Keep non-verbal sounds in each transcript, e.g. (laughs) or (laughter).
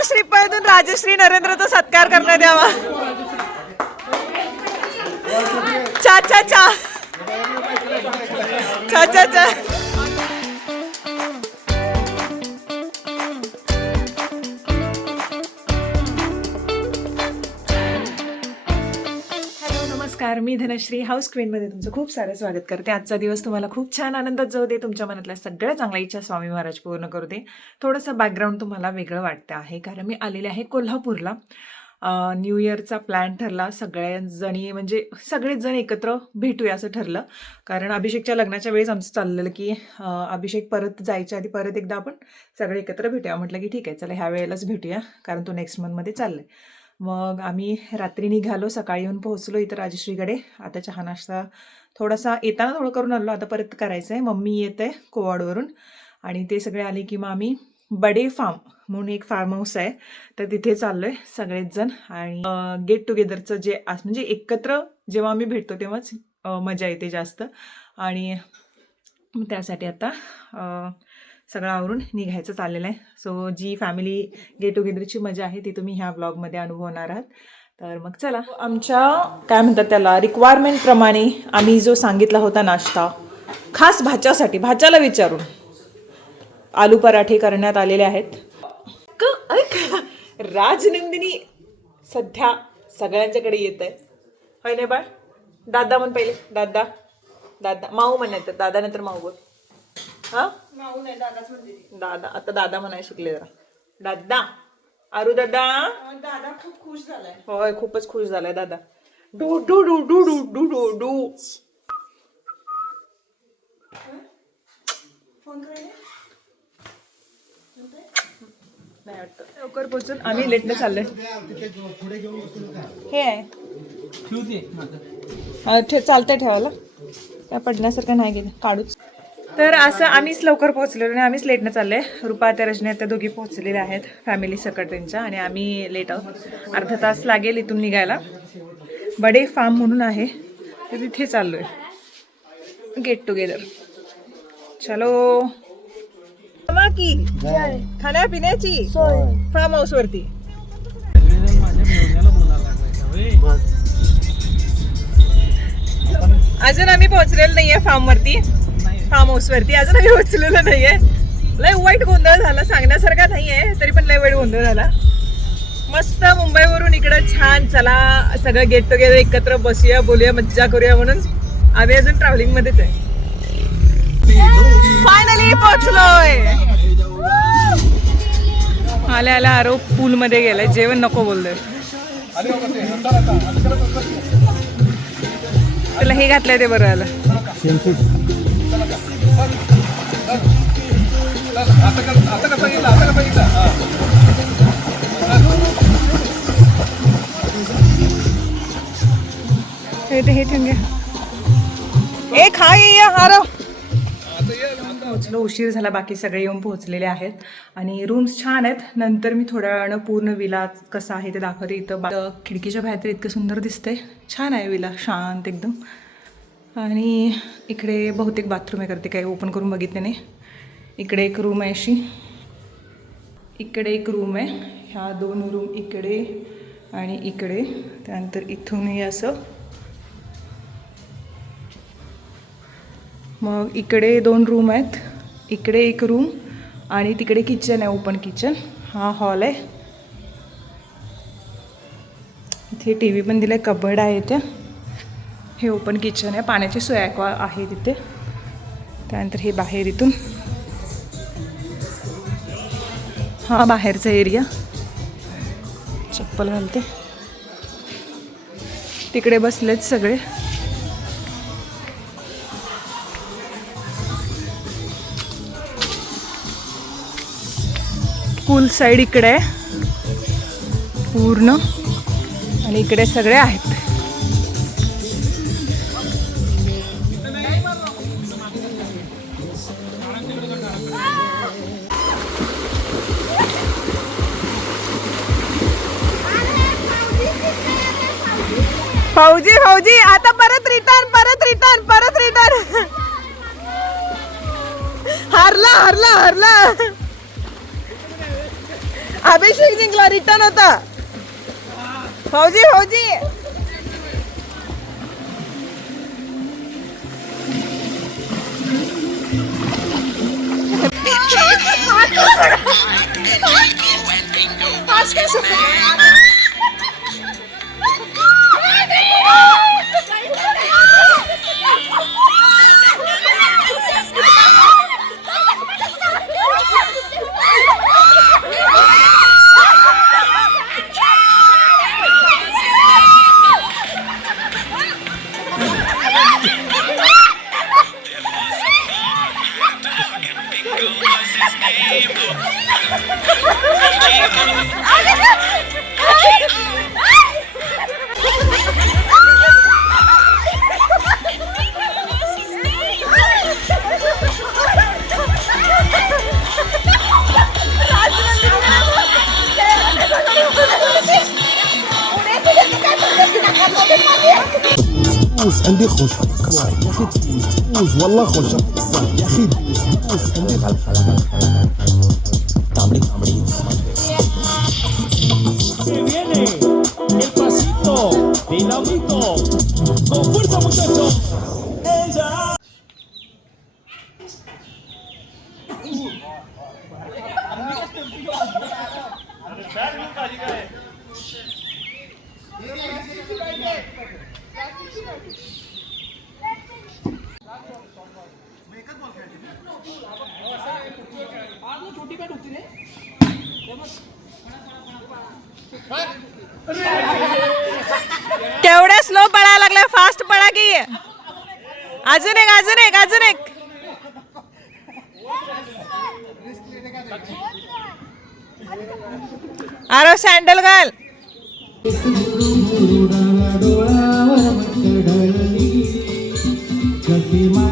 लाल श्रीफळातून राजश्री नरेंद्रचा सत्कार करण्यात यावा. चा चा चा. चा चा चा. मी धनश्री हाऊस क्वीनमध्ये तुमचं खूप सारं स्वागत करते. आजचा दिवस तुम्हाला खूप छान आनंदात जाऊ दे. तुमच्या मनातल्या सगळ्या चांगल्या इच्छा स्वामी महाराज पूर्ण करू दे. थोडंसं बॅकग्राऊंड तुम्हाला वेगळं वाटतं आहे कारण मी आलेले आहे कोल्हापूरला. न्यू इयरचा प्लॅन ठरला. सगळ्याजणी म्हणजे सगळेच जण एकत्र भेटूया असं ठरलं. कारण अभिषेकच्या लग्नाच्या वेळेस आमचं चाललेलं की अभिषेक परत जायच्या आधी परत एकदा आपण सगळे एकत्र भेटूया. म्हटलं की ठीक आहे चला ह्या वेळेलाच भेटूया कारण तो नेक्स्ट मंथमध्ये चाललं आहे मग आम्ही रात्री निघालो सकाळी येऊन पोहोचलो इथं राजश्रीकडे. आता चहा नाश्ता थोडासा येताना थोडं करून आलो. आता परत करायचं आहे मम्मी येत आहे कोवाडवरून. आणि ते सगळे आले की मग आम्ही बडे फार्म म्हणून एक फार्म हाऊस आहे. तर तिथे चाललो आहे सगळेच जण आणि गेट टुगेदरचं जे म्हणजे एकत्र जेव्हा आम्ही भेटतो तेव्हाच मजा येते जास्त. आणि त्यासाठी आता सगळं आवरून निघायचं चाललेलं आहे. सो जी फॅमिली गेट टुगेदरची मजा आहे ती तुम्ही ह्या ब्लॉगमध्ये अनुभवणार आहात. तर मग चला. आमच्या काय म्हणतात त्याला रिक्वायरमेंटप्रमाणे आम्ही जो सांगितला होता नाश्ता खास भाच्यासाठी भाच्याला विचारून आलू पराठे करण्यात आलेले आहेत. राजनंदिनी सध्या सगळ्यांच्याकडे येत आहे. होय नाही बाळ? दादा म्हण पहिले. दादा दादा माऊ म्हणायचं. दादा नंतर माऊ बोल. हा? दादा आता दादा म्हणायला शिकले जरा. दादा आरू दादा? दादा खूप खुश झालाय. होय खूपच खुश झालाय दादा. डू डू डू डू डू डू डू डू. फोन करायला? नाही वाटतं. लवकर पोहोचून आम्ही लेटने चाललोय. हे आहे. हा, ठे चालतंय ठेवायला. काय पडण्यासारखं नाही गेलं. काढूच. तर असं आम्हीच लवकर पोहोचलेलो आणि आम्हीच लेटनं चाललोय. रुपा त्या रजनी त्या दोघी पोहोचलेल्या आहेत. फॅमिली सकट त्यांच्या आणि आम्ही लेट आहोत. अर्धा तास लागेल इथून निघायला. बडे फार्म म्हणून आहे. तर तिथे चाललोय. गेट टुगेदर चलो. की. खाण्यापिण्याची. फार्म हाऊस वरती. अजून आम्ही पोहोचलेलो नाहीये फार्म वरती. फार्म हाऊसवरती अजून आम्ही नाही आहे लय वाईट गोंधळ झाला सांगण्यासारखा नाही आहे तरी पण लय वाईट गोंधळ झाला. मस्त मुंबईवरून इकडं छान चला सगळं गेट टुगेदर एकत्र बसूया बोलूया मज्जा करूया म्हणून आम्ही अजून ट्रॅव्हलिंग मध्येच आहे. फायनली पोहोचलोय. आल्या आल्या आरो पूल मध्ये गेलाय. जेवण नको बोलतोय. तुला हे घातलंय ते बरं आलं. हे ते हे ठेवून घ्या. ए खा ये हारव पोहोचलो उशीर झाला बाकी सगळे येऊन पोहोचलेले आहेत. आणि रूम्स छान आहेत. नंतर मी थोड्या वेळानं पूर्ण विला कसा आहे ते दाखवते इथं. बा- खिडकीच्या बाहेर तर इतकं सुंदर दिसतंय. छान आहे विला शांत एकदम. आणि इकडे बहुतेक बाथरूम आहे करते. काही ओपन करून बघितले नाही. इकडे एक रूम आहे अशी. इकडे एक रूम आहे. ह्या दोन रूम इकडे आणि इकडे. त्यानंतर इथूनही असं. मग इकडे दोन रूम आहेत. इकडे एक रूम आणि तिकडे किचन आहे ओपन किचन. हा हॉल आहे. इथे टी व्ही पण दिलं आहे कबड आहे इथे. हे ओपन किचन आहे. पाण्याची सोय आहे तिथे. त्यानंतर हे बाहेर इथून. हा बाहेरचा एरिया. चप्पल घालते. तिकडे बसलेत सगळे. पूल साईड इकडे आहे. पूर्ण. आणि इकडे सगळे आहेत. भाऊजी भाऊजी आता परत रिटर्न परत रिटर्न परत रिटर्न हारला हारला हरला. अभिषेक जिंकला रिटर्न होता. फौजी फौजी Yeah! دوس عندي خوش يا أخي دوس والله خوش يا أخي دوس عندي केवढ्या स्लो पळायला लागलाय फास्ट पळा की. अजून एक अजून एक अजून एक. अरे सँडल घाल.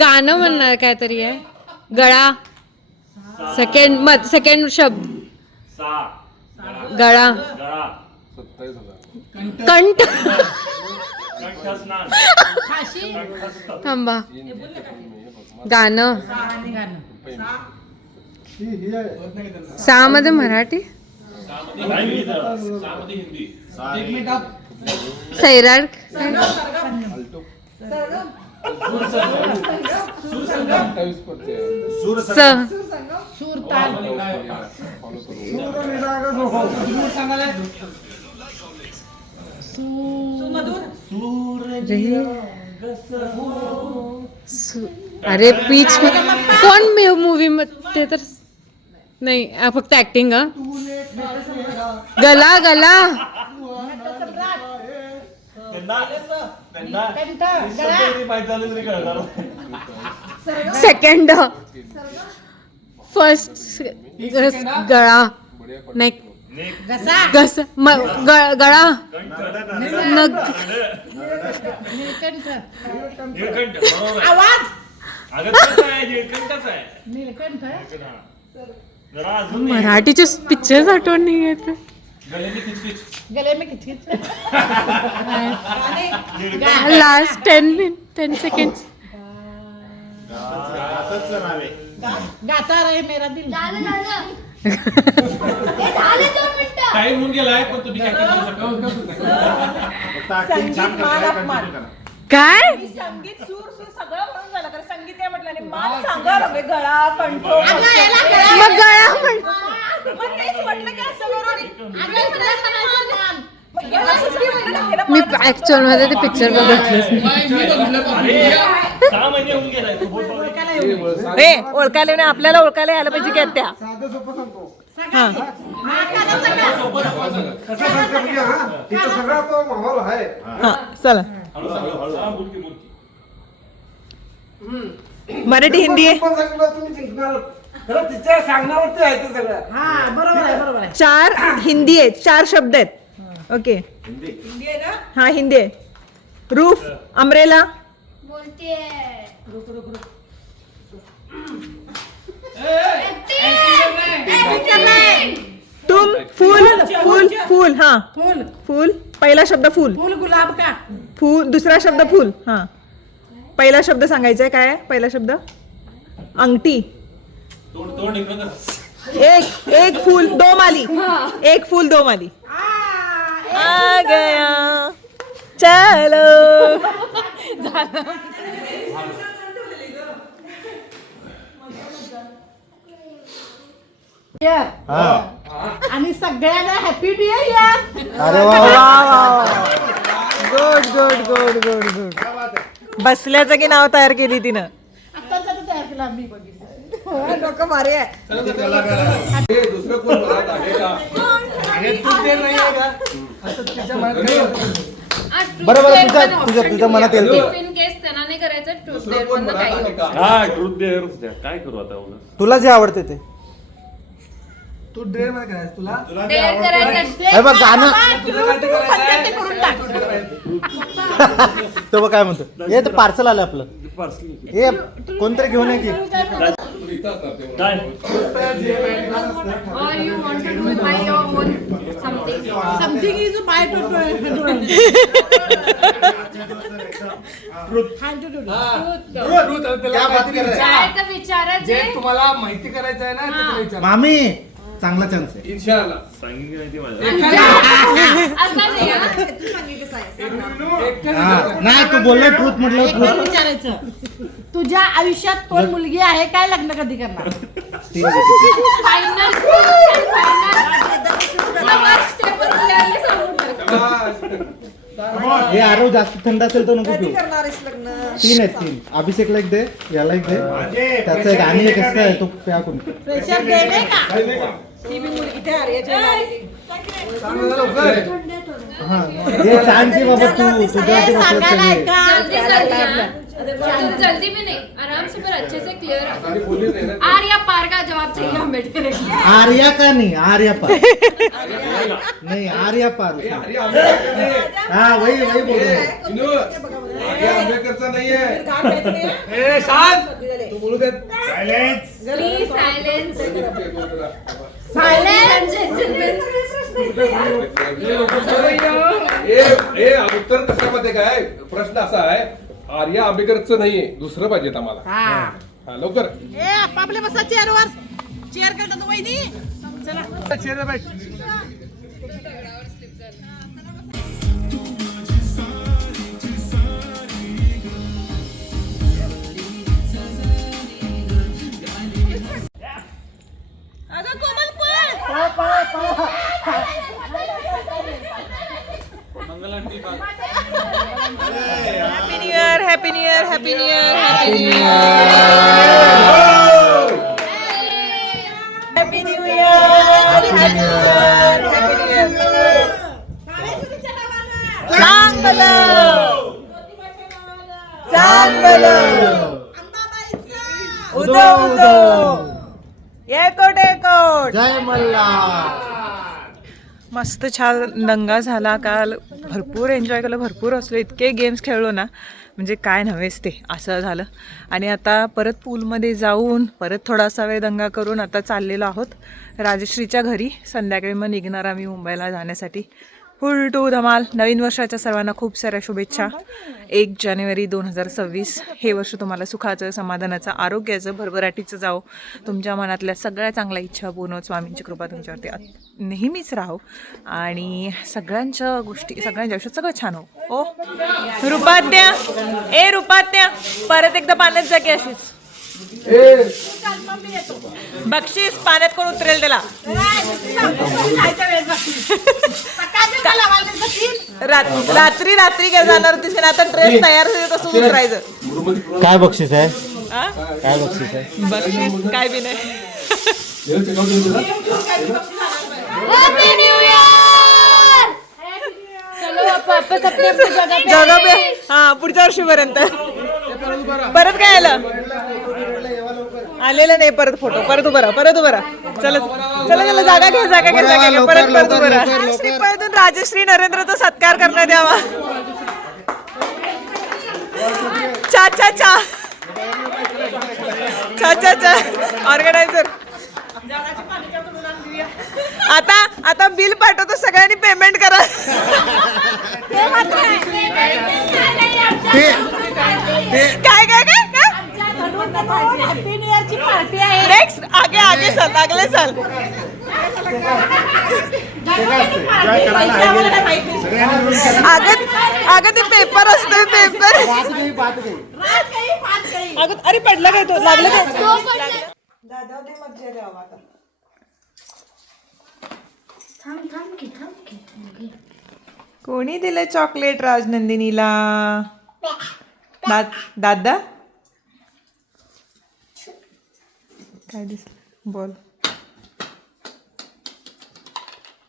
गाणं म्हणणार काहीतरी आहे. गळा. सेकंड मत सेकंड शब्द. गळा. कंठ. थांबा. गाणं. सहा मध्ये मराठी? सैराट. स सु- अरे पीच कोण मूवी ते तर नाही आ, फक्त ऍक्टिंग गला। गला। सेकंड फर्स्ट गळा? नाही घसा. म- ग- गळा. नग. मराठीचे पिक्चर्स आठवण नाही येत. Last ten minute ten second गाता रे मेरा दिल। टाइम होऊन गेलाय पण तुम्ही काय करू संगीत मान अपमान काय? मी संगीत सूर सांगा गळा कंठ मग गळा म्हण मग तेच म्हटलं की असं मी ऍक्च्युअलमध्ये ते पिक्चर बघितलंच नाही. ए ओळखायला नाही आपल्याला ओळखायला यायला पाहिजे की त्या साधं सोपं सांगतो. हा. कसं सांगतो म्हणजे हा तिथं सगळा तो माहोल आहे. हा चला. मराठी हिंदी आहे. पण सांगितलं तुम्ही जिंकणार खरं तिच्या सांगण्यावरती आहे ते सगळं हा बरोबर आहे बरोबर आहे. चार हिंदी आहेत चार शब्द आहेत. ओके. हा हिंदी आहे. रूफ अमरेला तुम फूल फूल. फूल हा. फुल. फूल पहिला शब्द फूल. फुल गुलाब का? फूल दुसरा शब्द फूल हा. पहिला शब्द सांगायचा आहे काय? पहिला शब्द? अंगठी. एक एक फूल दो माली एक फूल दो माली आ गया. चलो. आणि सगळ्यांना हॅपी न्यू इयर अरे वा good good good good good बसल्याचं की नाव तयार केली तिनं? आता तयार केला आम्ही बघितलं. डोकं भारी आहे. हे दुसरं कोण म्हणत आहे का? अरे तू ते नाही आहे का? असं तिच्या मनात काही होतं. बरं बरं तुझ्या तुझ्या तुझ्या मनात येईल ते. इन केस त्यांना नाही करायचं ट्रूथ दुसरं कोण म्हणत आहे का? हा ट्रूथ देअरच द्या काय करू आता उगाच? तुला जे आवडते ते. तू ड्रेन मध्ये करायचं तुला? डेअर करायचं हे बघ गाणं ते तो (laughs) बघ काय म्हणतो. हे तर पार्सल आलं आपलं. हे कोणतरी घेऊन ये की. काय? Or you want to do by your own something? Something is by two क्या बात कर रहे काय तर विचारायचे तुम्हाला माहिती करायचं आहे ना ते विचार. मामी चांगला चान्स आहे. सांगितली नाही ती माझ्या असं नाही हा. हा. नाही तू बोलला ट्रूथ म्हटलं ट्रूथ विचारायचं. तुझ्या आयुष्यात कोण मुलगी आहे? काय लग्न कधी करणार? फायनल फायनल सांगून टाक. हे आरो जास्त थंड असेल तर नको पिऊ. तीन आहेत तीन. अभिषेकला एक दे याला एक दे. त्याचं एक आणि एक असं आहे तो प्या कोणी प्रेशर देणे का? हा. हे सांग की बाबा तू हे. जल्दी जल्दी हाँ. तुम जल्दी भी नहीं आराम से पर अच्छे से क्लियर आणि बोलली नाही ना। आर या पार का जवाब चाहिए हमें आर्या का नहीं आर्या पार। (laughs) नहीं आर्या पार हे. हाँ वही वही बोल हैं। उत्तर कशामध्ये काय प्रश्न असा आहे आर्या आंबेडकरचं नाहीये दुसरं पाहिजेत आम्हाला. हा. हा लवकर. ए आपापले बसा चेअरवर चेअर करतात वहिनी. अगं एकोट जय मल्हार! मस्त छान दंगा झाला काल. भरपूर एन्जॉय केलं भरपूर असलो इतके गेम्स खेळलो ना म्हणजे काय नव्हेच ते असं झालं. आणि आता परत पूलमध्ये जाऊन परत थोडासा वेळ दंगा करून आता चाललेलो आहोत. राजश्रीच्या घरी संध्याकाळी मग निघणार आम्ही मुंबईला जाण्यासाठी. फुल टू धमाल. नवीन वर्षाच्या सर्वांना खूप साऱ्या शुभेच्छा. एक जानेवारी दोन हजार सव्वीस. हे वर्ष तुम्हाला सुखाचं समाधानाचं आरोग्याचं भरभराटीचं जावो. तुमच्या मनातल्या सगळ्या चांगल्या इच्छा पूर्ण स्वामींची कृपा तुमच्यावरती नेहमीच राहो. आणि सगळ्यांच्या गोष्टी सगळ्यांच्या आयुष्यात सगळं छान हो. ओ रुपात्या. ए रुपात्या. परत एकदा पाण्यात जागी अशीच. बक्षीस पाण्यात कोण उतरेल त्याला? रात- रात्री रात्री काय जाणार होतीस की नाही? आता ड्रेस तयार होईल तसं उतरायचं? काय बक्षीस आहे? हा? काय बक्षीस आहे? बक्षीस काय बी नाही. हैप्पी न्यू ईयर चलो आप वापस अपने अपनी जगह पे जगा पे हा पुढच्या वर्षीपर्यंत. परत काय आलं? आलेला नाही परत फोटो. परत उभं राहा परत उभं राहा. चला चला चला जागा घ्या जागा घ्या जागा घ्या. परत परत उभं राहा. राजश्री नरेंद्रचा सत्कार करण्यात यावा. चा चा चा. चा चा चा. ऑर्गनायझर आता आता बिल पाठवतो सगळ्यांनी पेमेंट करा. काय काय काय काय? नेक्स्ट आगे आगे साल अगले साल अगं अगं ते पेपर असतोय पेपर अगं अरे पडला काय तो? लागलं काय दादा ते मज्जा द्यावा आता. कोणी दिलं चॉकलेट राजनंदिनीला? दा- दादा? काय दिसलं? बोल.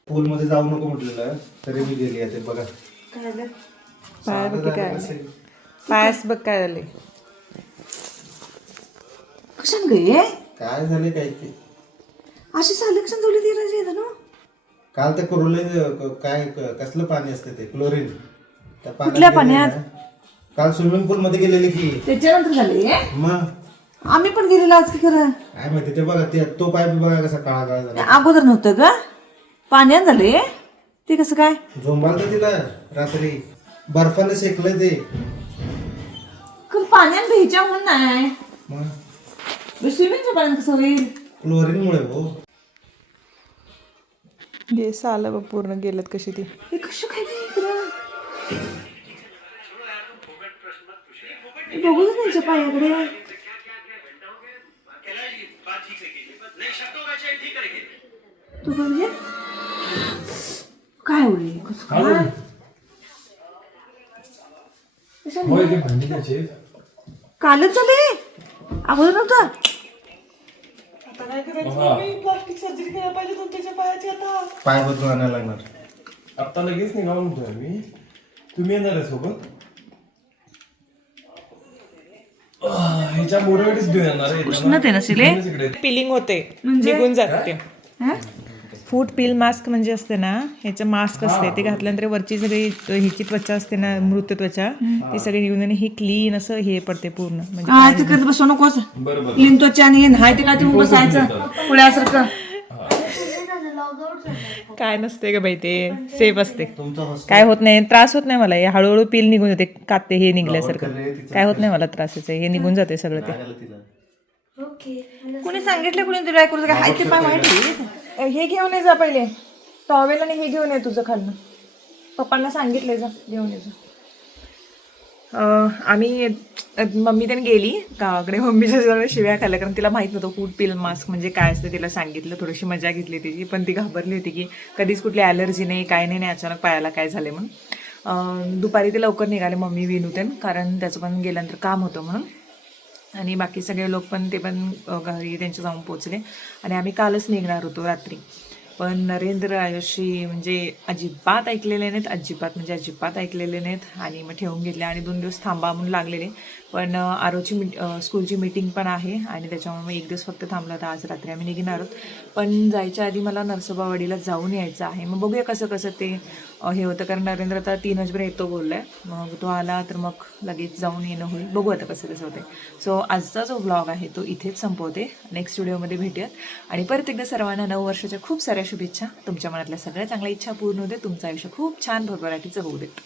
पूल मध्ये जाऊ नको म्हटलेलं तरी मी गेली आहे ते बघा. पाय बघ काय पायस बघ काय झाले. कशान गे काय झाले काय ते? अशी सिलेक्शन झाली ती राजी ना? काल ते कुर्ले काय क- कसलं पाणी असते ते? क्लोरीन त्या कुठल्या गेलेली पाण्यात? ना. काल स्विमिंग पूल मध्ये गेलेली की. त्याच्यानंतर झाले मग? आम्ही पण गेलेलो आज की खरं काय माहिती ते बघा ते तो पाईप बघा कसा काळा काळा झाला. अगोदर नव्हतं का पाण्यात झाले. ते कसं काय? झोंबाल तर तिला? रात्री. बर्फाने शेकलं ते. खरं पाण्यात भ्यायच्या म्हणून नाही. मग? स्विमिंगच्या पाण्यात कसं होईल? क्लोरीन मुळे हो गेस आलं बघ पूर्ण गेलेत कशी ती. हे कसं काय नाही इकडं? हे बघू दे त्यांच्या पायाकडे. तू म्हणजे काय होईल? कसं काय कशाने? कालच झाले. अगोदर नव्हतं. पाय बदलून आणायला लागणार. आता लगेच निघालो म्हणतोय मी तुम्ही येणार आहे सोबत? आह, ह्याच्या मोरवाडीच घेऊन येणार आहे. उष्णते नसेल हे? पिलिंग होते. निघून जाते हा? फूट पिल मास्क म्हणजे असते ना ह्याचं मास्क असते ते घातल्यानंतर वरची सगळी ह्याची त्वचा असते ना मृत त्वचा ती सगळी निघून आणि हे क्लीन असं हे पडते पूर्ण. म्हणजे हा ते करत बसू नकोस. लिंतोच्या आणि हे नाही ते काय तुम्ही बसायचं? पुण्यासारखं काय नसते ग बाई ते सेफ असते. काय होत नाही त्रास होत नाही मला. हे हळूहळू पिल निघून जाते काते हे निघल्यासारखं. काय होत नाही मला त्रासाचं हे निघून जाते सगळं ते. कुणी सांगितलं कुणी तुला करू काय हाय ते माहिती हे घेऊन ये जा पहिले. टॉवेल आणि हे घेऊन ये तुझं खाल्लं पप्पांना सांगितलंय जा घेऊन ये जा. आम्ही मम्मी त्याने गेली. गावाकडे मम्मीच्या जवळ शिव्या खाल्ल्या कारण तिला माहीत नव्हतं फूड पिल मास्क म्हणजे काय असतं तिला सांगितलं. थोडीशी मजा घेतली तिची पण ती घाबरली होती की कधीच कुठली ॲलर्जी नाही काय नाही नाही अचानक पायाला काय झाले म्हणून. दुपारी ते लवकर निघाले मम्मी विनूतेन कारण त्याचं पण गेल्यानंतर काम होतं म्हणून. आणि बाकी सगळे लोक पण ते पण घरी त्यांच्या जाऊन पोचले आणि आम्ही कालच निघणार होतो रात्री. पण नरेंद्र आयुषी म्हणजे अजिबात ऐकलेले नाहीत अजिबात म्हणजे अजिबात ऐकलेले नाहीत. आणि मग ठेवून घेतले आणि दोन दिवस थांबा म्हणून लागलेले. पण आरोची मीट स्कूलची मीटिंग पण आहे आणि त्याच्यामुळे मग एक दिवस फक्त थांबला तर आज रात्री आम्ही निघणार आहोत. पण जायच्या आधी मला नरसोबावाडीला जाऊन यायचं आहे. मग बघूया कसं कसं ते हे होतं कारण नरेंद्र आता तीन वाजेपर्यंत येतो बोललाय. मग तो आला तर मग लगेच जाऊन येणं होईल. बघू आता कसं कसं होते सो आजचा जो व्लॉग आहे तो इथेच संपवते. नेक्स्ट व्हिडिओमध्ये भेटूयात. आणि परत एकदा सर्वांना नऊ वर्षाच्या खूप साऱ्या शुभेच्छा. तुमच्या मनातल्या सगळ्या चांगल्या इच्छा पूर्ण होते तुमचं आयुष्य खूप छान भरभराटीचं होऊ देत